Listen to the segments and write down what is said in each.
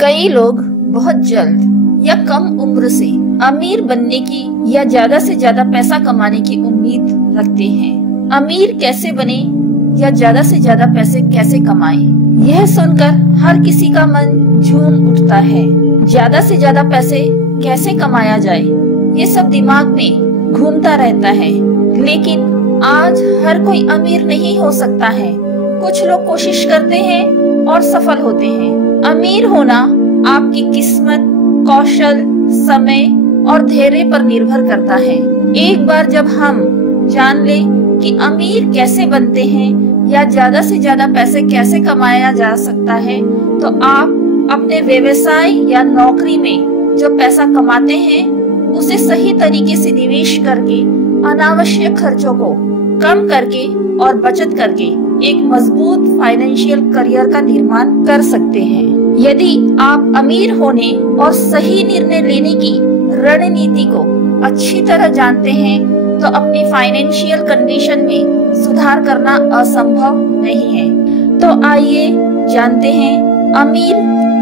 कई लोग बहुत जल्द या कम उम्र से अमीर बनने की या ज्यादा से ज्यादा पैसा कमाने की उम्मीद रखते हैं। अमीर कैसे बने या ज्यादा से ज्यादा पैसे कैसे कमाएं, यह सुनकर हर किसी का मन झूम उठता है। ज्यादा से ज्यादा पैसे कैसे कमाया जाए, ये सब दिमाग में घूमता रहता है। लेकिन आज हर कोई अमीर नहीं हो सकता है। कुछ लोग कोशिश करते हैं और सफल होते हैं। अमीर होना आपकी किस्मत, कौशल, समय और धैर्य पर निर्भर करता है। एक बार जब हम जान लें कि अमीर कैसे बनते हैं या ज्यादा से ज्यादा पैसे कैसे कमाया जा सकता है, तो आप अपने व्यवसाय या नौकरी में जो पैसा कमाते हैं उसे सही तरीके से निवेश करके अनावश्यक खर्चों को कम करके और बचत करके एक मजबूत फाइनेंशियल करियर का निर्माण कर सकते हैं। यदि आप अमीर होने और सही निर्णय लेने की रणनीति को अच्छी तरह जानते हैं तो अपनी फाइनेंशियल कंडीशन में सुधार करना असंभव नहीं है। तो आइए जानते हैं अमीर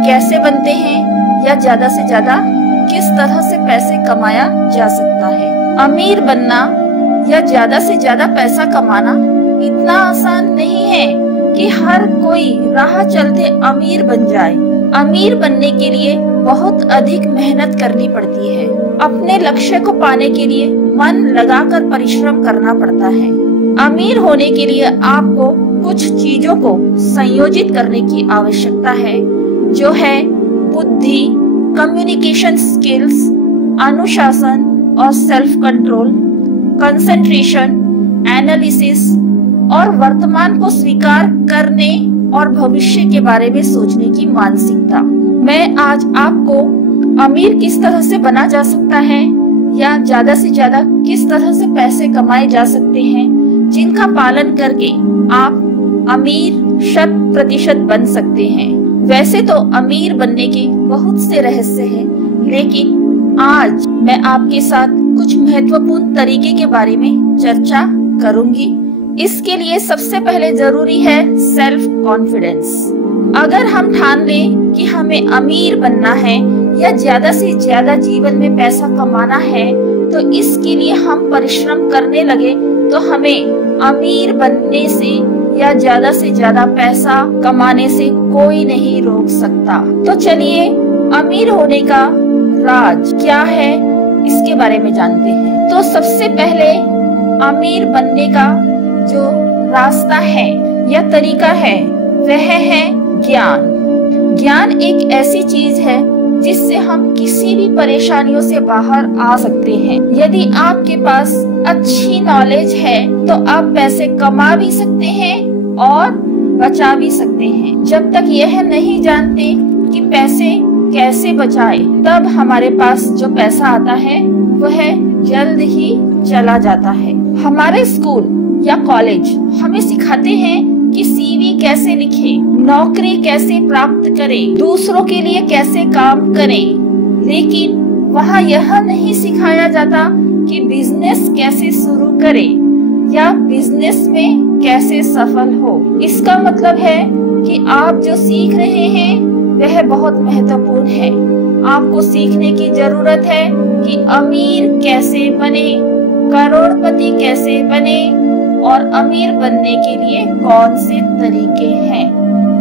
कैसे बनते हैं या ज्यादा से ज्यादा किस तरह से पैसे कमाया जा सकता है। अमीर बनना या ज्यादा से ज्यादा पैसा कमाना इतना आसान नहीं है कि हर कोई राह चलते अमीर बन जाए। अमीर बनने के लिए बहुत अधिक मेहनत करनी पड़ती है। अपने लक्ष्य को पाने के लिए मन लगाकर परिश्रम करना पड़ता है। अमीर होने के लिए आपको कुछ चीजों को संयोजित करने की आवश्यकता है, जो है बुद्धि, कम्युनिकेशन स्किल्स, अनुशासन और सेल्फ कंट्रोल, कंसंट्रेशन, एनालिसिस और वर्तमान को स्वीकार करने और भविष्य के बारे में सोचने की मानसिकता। मैं आज आपको अमीर किस तरह से बना जा सकता है या ज्यादा से ज्यादा किस तरह से पैसे कमाए जा सकते हैं, जिनका पालन करके आप अमीर 100% बन सकते हैं। वैसे तो अमीर बनने के बहुत से रहस्य हैं, लेकिन आज मैं आपके साथ कुछ महत्वपूर्ण तरीके के बारे में चर्चा करूंगी। इसके लिए सबसे पहले जरूरी है सेल्फ कॉन्फिडेंस। अगर हम ठान लें कि हमें अमीर बनना है या ज्यादा से ज्यादा जीवन में पैसा कमाना है, तो इसके लिए हम परिश्रम करने लगे तो हमें अमीर बनने से या ज्यादा से ज्यादा पैसा कमाने से कोई नहीं रोक सकता। तो चलिए अमीर होने का राज क्या है इसके बारे में जानते हैं। तो सबसे पहले अमीर बनने का जो रास्ता है या तरीका है वह है ज्ञान। ज्ञान एक ऐसी चीज है जिससे हम किसी भी परेशानियों से बाहर आ सकते हैं। यदि आपके पास अच्छी नॉलेज है तो आप पैसे कमा भी सकते हैं और बचा भी सकते हैं। जब तक यह नहीं जानते कि पैसे कैसे बचाए, तब हमारे पास जो पैसा आता है वह जल्द ही चला जाता है। हमारे स्कूल या कॉलेज हमें सिखाते हैं कि सीवी कैसे लिखें, नौकरी कैसे प्राप्त करें, दूसरों के लिए कैसे काम करें, लेकिन वहाँ यह नहीं सिखाया जाता कि बिजनेस कैसे शुरू करें या बिजनेस में कैसे सफल हो। इसका मतलब है कि आप जो सीख रहे हैं वह बहुत महत्वपूर्ण है। आपको सीखने की जरूरत है कि अमीर कैसे बने, करोड़पति कैसे बने और अमीर बनने के लिए कौन से तरीके हैं।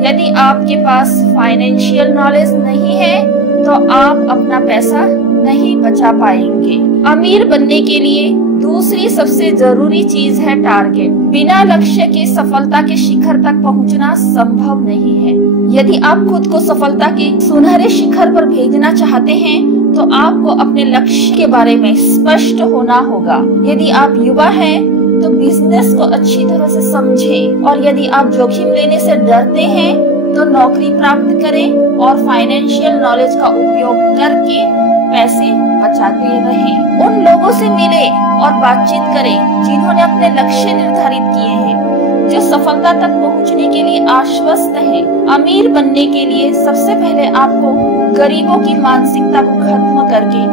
यदि आपके पास फाइनेंशियल नॉलेज नहीं है तो आप अपना पैसा नहीं बचा पाएंगे। अमीर बनने के लिए दूसरी सबसे जरूरी चीज है टारगेट। बिना लक्ष्य के सफलता के शिखर तक पहुंचना संभव नहीं है। यदि आप खुद को सफलता के सुनहरे शिखर पर भेजना चाहते हैं तो आपको अपने लक्ष्य के बारे में स्पष्ट होना होगा। यदि आप युवा हैं तो बिजनेस को अच्छी तरह से समझें, और यदि आप जोखिम लेने से डरते हैं तो नौकरी प्राप्त करें और फाइनेंशियल नॉलेज का उपयोग करके पैसे बचाते रहें। उन लोगों से मिले और बातचीत करें जिन्होंने अपने लक्ष्य निर्धारित किए हैं, जो सफलता तक पहुंचने के लिए आश्वस्त हैं। अमीर बनने के लिए सबसे पहले आपको गरीबों की मानसिकता को खत्म करके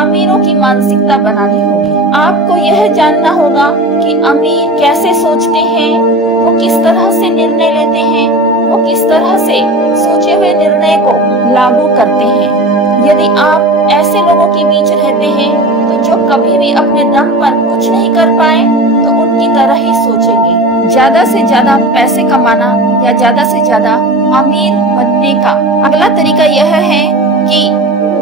अमीरों की मानसिकता बनानी होगी। आपको यह जानना होगा कि अमीर कैसे सोचते हैं, वो किस तरह से निर्णय लेते हैं वो किस तरह से सोचे हुए निर्णय को लागू करते हैं। यदि आप ऐसे लोगों के बीच रहते हैं तो जो कभी भी अपने दम पर कुछ नहीं कर पाए तो उनकी तरह ही सोचेंगे। ज्यादा से ज्यादा पैसे कमाना या ज्यादा से ज्यादा अमीर बनने का अगला तरीका यह है कि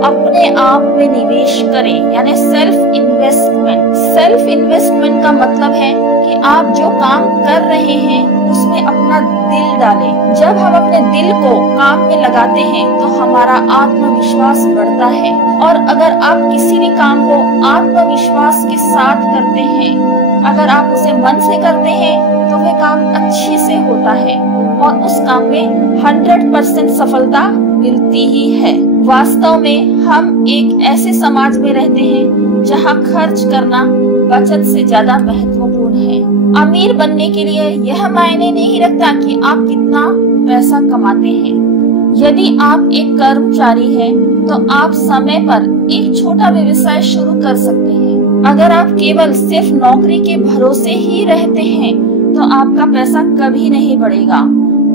अपने आप में निवेश करें, यानी सेल्फ इन्वेस्टमेंट। सेल्फ इन्वेस्टमेंट का मतलब है कि आप जो काम कर रहे हैं उसमें अपना दिल डालें। जब हम अपने दिल को काम में लगाते हैं तो हमारा आत्मविश्वास बढ़ता है, और अगर आप किसी भी काम को आत्मविश्वास के साथ करते हैं, अगर आप उसे मन से करते हैं तो वह काम अच्छे से होता है और उस काम में 100% सफलता मिलती ही है। वास्तव में हम एक ऐसे समाज में रहते हैं जहां खर्च करना बचत से ज्यादा महत्वपूर्ण है। अमीर बनने के लिए यह मायने नहीं रखता कि आप कितना पैसा कमाते हैं। यदि आप एक कर्मचारी हैं तो आप समय पर एक छोटा व्यवसाय शुरू कर सकते हैं। अगर आप केवल सिर्फ नौकरी के भरोसे ही रहते हैं तो आपका पैसा कभी नहीं बढ़ेगा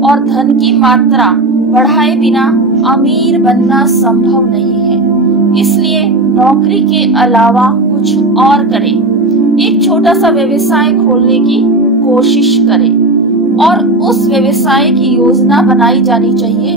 और धन की मात्रा बढ़ाए बिना अमीर बनना संभव नहीं है। इसलिए नौकरी के अलावा कुछ और करें। एक छोटा सा व्यवसाय खोलने की कोशिश करें और उस व्यवसाय की योजना बनाई जानी चाहिए।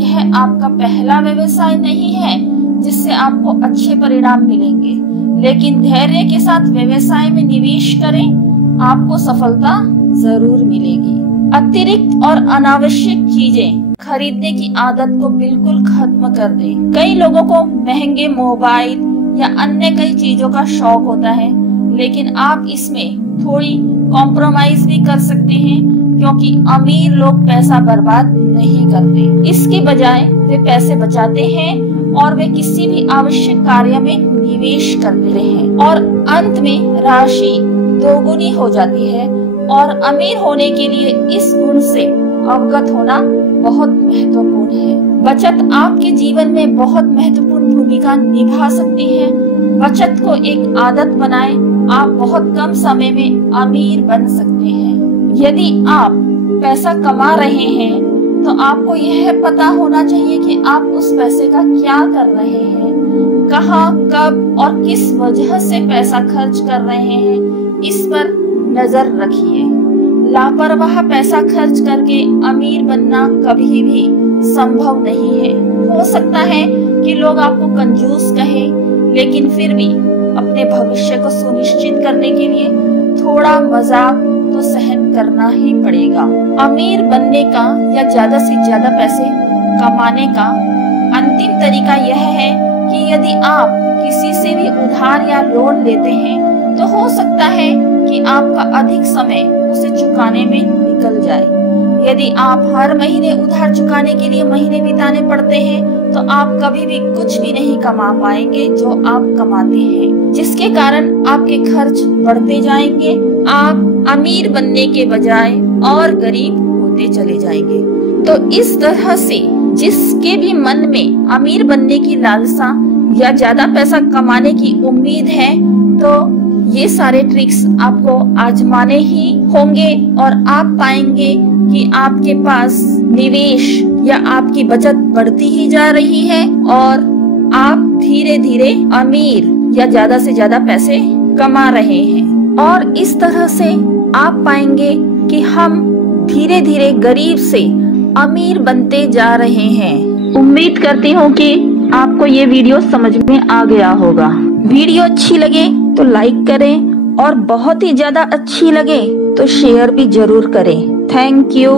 यह आपका पहला व्यवसाय नहीं है जिससे आपको अच्छे परिणाम मिलेंगे, लेकिन धैर्य के साथ व्यवसाय में निवेश करें, आपको सफलता जरूर मिलेगी। अतिरिक्त और अनावश्यक चीजें खरीदने की आदत को बिल्कुल खत्म कर दें। कई लोगों को महंगे मोबाइल या अन्य कई चीजों का शौक होता है, लेकिन आप इसमें थोड़ी कॉम्प्रोमाइज भी कर सकते हैं, क्योंकि अमीर लोग पैसा बर्बाद नहीं करते। इसके बजाय वे पैसे बचाते हैं और वे किसी भी आवश्यक कार्य में निवेश करते हैं, और अंत में राशि दोगुनी हो जाती है। और अमीर होने के लिए इस गुण से अवगत होना बहुत महत्वपूर्ण है। बचत आपके जीवन में बहुत महत्वपूर्ण भूमिका निभा सकती है। बचत को एक आदत बनाएं, आप बहुत कम समय में अमीर बन सकते हैं। यदि आप पैसा कमा रहे हैं तो आपको यह पता होना चाहिए कि आप उस पैसे का क्या कर रहे हैं, कहां, कब और किस वजह से पैसा खर्च कर रहे हैं, इस पर नजर रखिए। लापरवाह पैसा खर्च करके अमीर बनना कभी भी संभव नहीं है। हो सकता है कि लोग आपको कंजूस कहें, लेकिन फिर भी अपने भविष्य को सुनिश्चित करने के लिए थोड़ा मजाक तो सहन करना ही पड़ेगा। अमीर बनने का या ज्यादा से ज्यादा पैसे कमाने का अंतिम तरीका यह है कि यदि आप किसी से भी उधार या लोन लेते हैं तो हो सकता है कि आपका अधिक समय उसे चुकाने में निकल जाए। यदि आप हर महीने उधार चुकाने के लिए महीने बिताने पड़ते हैं तो आप कभी भी कुछ भी नहीं कमा पाएंगे जो आप कमाते हैं, जिसके कारण आपके खर्च बढ़ते जाएंगे। आप अमीर बनने के बजाय और गरीब होते चले जाएंगे। तो इस तरह से जिसके भी मन में अमीर बनने की लालसा या ज्यादा पैसा कमाने की उम्मीद है तो ये सारे ट्रिक्स आपको आजमाने ही होंगे और आप पाएंगे कि आपके पास निवेश या आपकी बचत बढ़ती ही जा रही है और आप धीरे धीरे अमीर या ज्यादा से ज्यादा पैसे कमा रहे हैं। और इस तरह से आप पाएंगे कि हम धीरे धीरे गरीब से अमीर बनते जा रहे हैं। उम्मीद करती हूँ कि आपको ये वीडियो समझ में आ गया होगा। वीडियो अच्छी लगे तो लाइक करें और बहुत ही ज्यादा अच्छी लगे तो शेयर भी जरूर करें। Thank you.